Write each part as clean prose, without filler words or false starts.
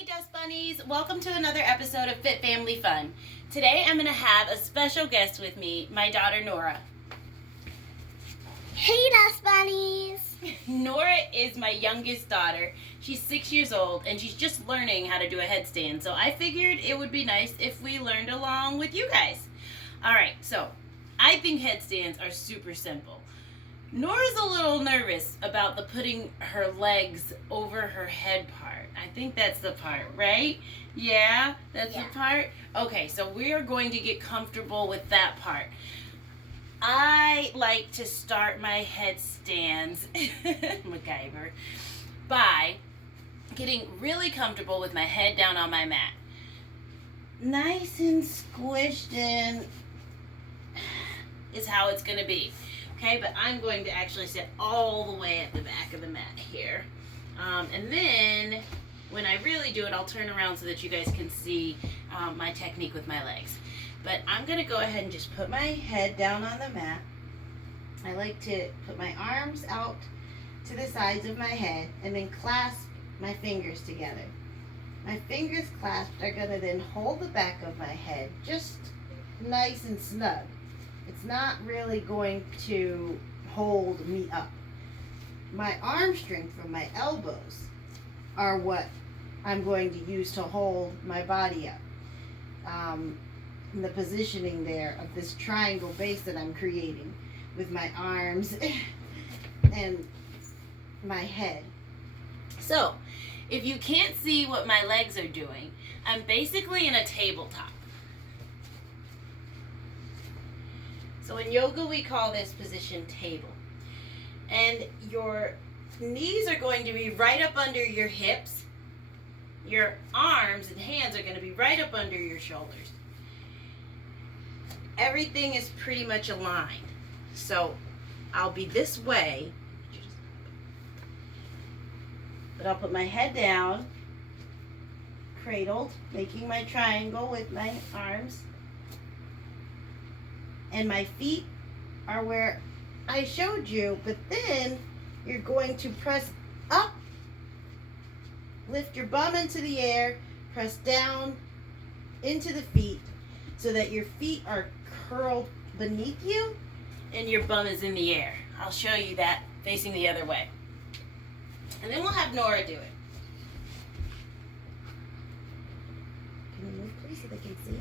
Hey Dust Bunnies! Welcome to another episode of Fit Family Fun. Today I'm going to have a special guest with me, my daughter Nora. Hey Dust Bunnies! Nora is my youngest daughter. She's 6 years old and she's just learning how to do a headstand. So I figured it would be nice if we learned along with you guys. Alright, so I think headstands are super simple. Nora's a little nervous about the putting her legs over her head part. I think that's the part, right? Yeah, that's the part? Okay, so we are going to get comfortable with that part. I like to start my headstands, MacGyver, by getting really comfortable with my head down on my mat. Nice and squished in is how it's going to be. Okay, but I'm going to actually sit all the way at the back of the mat here. And then, when I really do it, I'll turn around so that you guys can see my technique with my legs. But I'm going to go ahead and just put my head down on the mat. I like to put my arms out to the sides of my head and then clasp my fingers together. My fingers clasped are going to then hold the back of my head just nice and snug. It's not really going to hold me up. My arm strength from my elbows are what I'm going to use to hold my body up. The positioning there of this triangle base that I'm creating with my arms and my head. So, if you can't see what my legs are doing, I'm basically in a tabletop. So in yoga, we call this position table. And your knees are going to be right up under your hips. Your arms and hands are going to be right up under your shoulders. Everything is pretty much aligned. So I'll be this way. But I'll put my head down, cradled, making my triangle with my arms. And my feet are where I showed you, but then you're going to press up, lift your bum into the air, press down into the feet so that your feet are curled beneath you and your bum is in the air. I'll show you that facing the other way. And then we'll have Nora do it. Can you move please so they can see?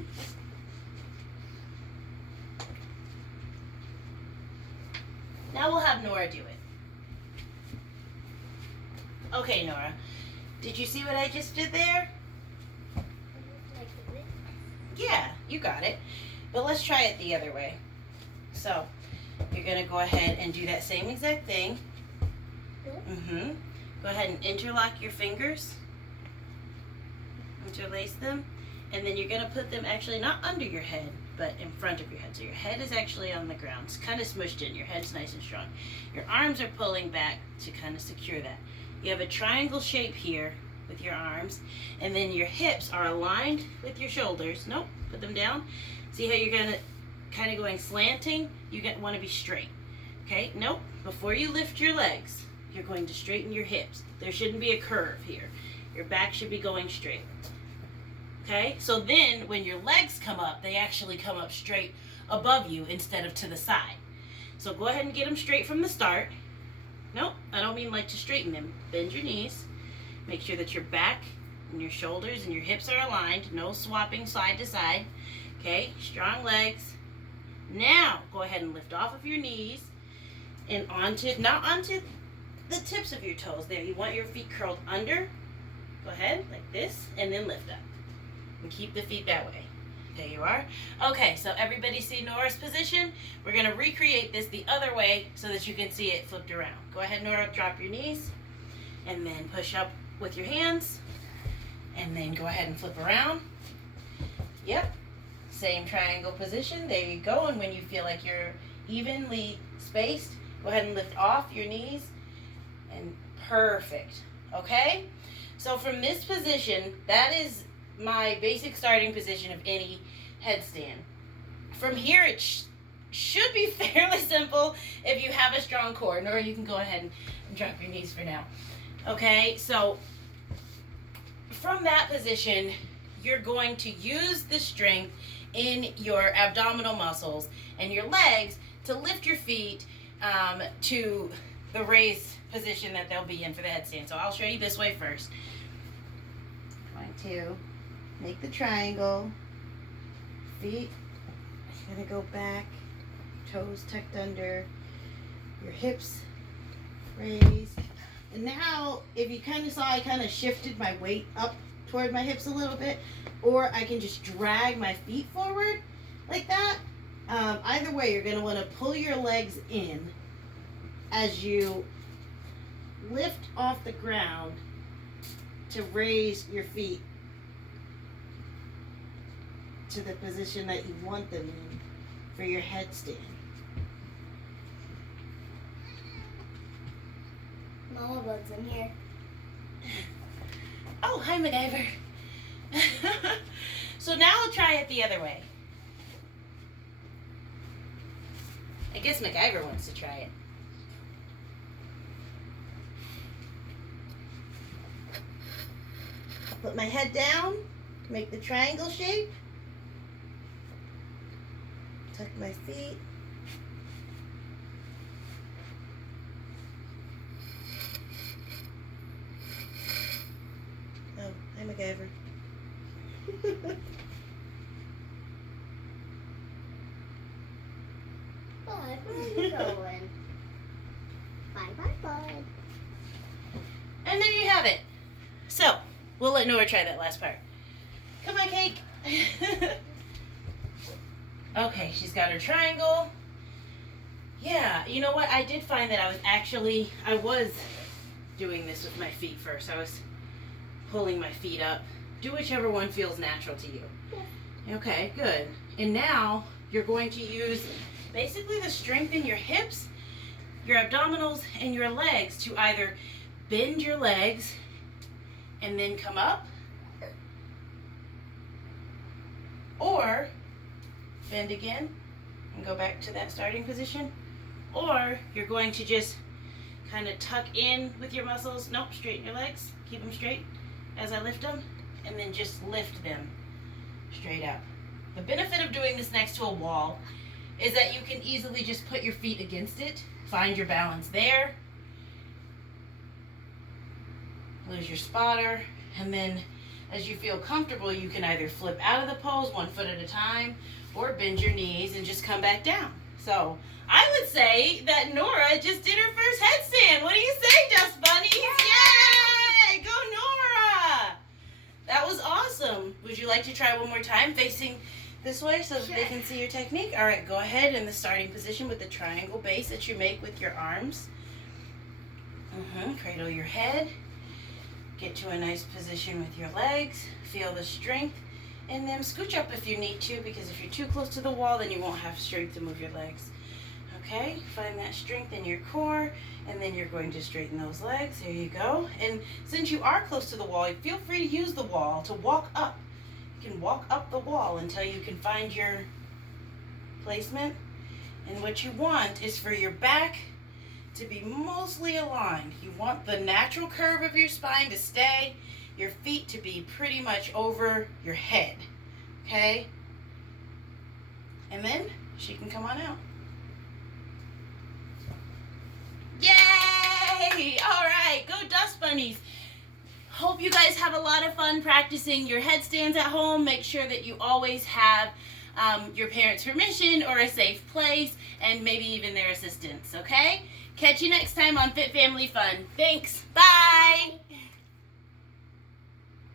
Now we'll have Nora do it. Okay, Nora. Did you see what I just did there? Yeah, you got it. But let's try it the other way. So, you're going to go ahead and do that same exact thing. Go ahead and interlock your fingers. Interlace them. And then you're going to put them actually not under your head, but in front of your head. So your head is actually on the ground. It's kind of smushed in. Your head's nice and strong. Your arms are pulling back to kind of secure that. You have a triangle shape here with your arms. And then your hips are aligned with your shoulders. Nope. Put them down. See how you're going to kind of going slanting? You want to be straight. Okay? Nope. Before you lift your legs, you're going to straighten your hips. There shouldn't be a curve here. Your back should be going straight. Okay, so then when your legs come up, they actually come up straight above you instead of to the side. So go ahead and get them straight from the start. Nope, I don't mean like to straighten them. Bend your knees. Make sure that your back and your shoulders and your hips are aligned. No swapping side to side. Okay, strong legs. Now go ahead and lift off of your knees and not onto the tips of your toes there. You want your feet curled under. Go ahead, like this, and then lift up. And keep the feet that way. There you are. Okay, so everybody see Nora's position? We're going to recreate this the other way so that you can see it flipped around. Go ahead, Nora, drop your knees. And then push up with your hands. And then go ahead and flip around. Yep. Same triangle position. There you go. And when you feel like you're evenly spaced, go ahead and lift off your knees. And perfect. Okay? So from this position, that is my basic starting position of any headstand. From here, it should be fairly simple if you have a strong core. Nora, you can go ahead and drop your knees for now. Okay, so from that position, you're going to use the strength in your abdominal muscles and your legs to lift your feet to the raised position that they'll be in for the headstand. So I'll show you this way first. Going to make the triangle, feet gonna go back, toes tucked under, your hips raised. And now, if you kind of saw, I kind of shifted my weight up toward my hips a little bit, or I can just drag my feet forward like that. Either way, you're gonna wanna pull your legs in as you lift off the ground to raise your feet to the position that you want them in for your headstand. Mama Bug's in here. Oh, hi, MacGyver. So now I'll try it the other way. I guess MacGyver wants to try it. Put my head down, make the triangle shape, tuck my feet. Oh, hi, MacGyver. Bud, where are you going? Bye, Bud. And there you have it. So, we'll let Nora try that last part. Come on, Cake. Okay, she's got her triangle. Yeah, you know what? I did find that I was doing this with my feet first. I was pulling my feet up. Do whichever one feels natural to you. Yeah. Okay, good. And now you're going to use basically the strength in your hips, your abdominals, and your legs to either bend your legs and then come up, or bend again and go back to that starting position, or you're going to just kind of tuck in with your muscles. Nope, straighten your legs, keep them straight as I lift them, and then just lift them straight up. The benefit of doing this next to a wall is that you can easily just put your feet against it, find your balance there, lose your spotter, and then as you feel comfortable, you can either flip out of the pose 1 foot at a time, or bend your knees and just come back down. So I would say that Nora just did her first headstand. What do you say, Dust Bunnies? Yay! Go Nora! That was awesome. Would you like to try one more time facing this way so that they can see your technique? All right, go ahead in the starting position with the triangle base that you make with your arms. Cradle your head. Get to a nice position with your legs. Feel the strength in them. Scooch up if you need to, because if you're too close to the wall, then you won't have strength to move your legs. Okay, find that strength in your core, and then you're going to straighten those legs. There you go. And since you are close to the wall, feel free to use the wall to walk up. You can walk up the wall until you can find your placement. And what you want is for your back to be mostly aligned. You want the natural curve of your spine to stay, your feet to be pretty much over your head. Okay? And then she can come on out. Yay! All right, go Dust Bunnies. Hope you guys have a lot of fun practicing your headstands at home. Make sure that you always have your parents' permission or a safe place, and maybe even their assistance, okay? Catch you next time on Fit Family Fun. Thanks. Bye.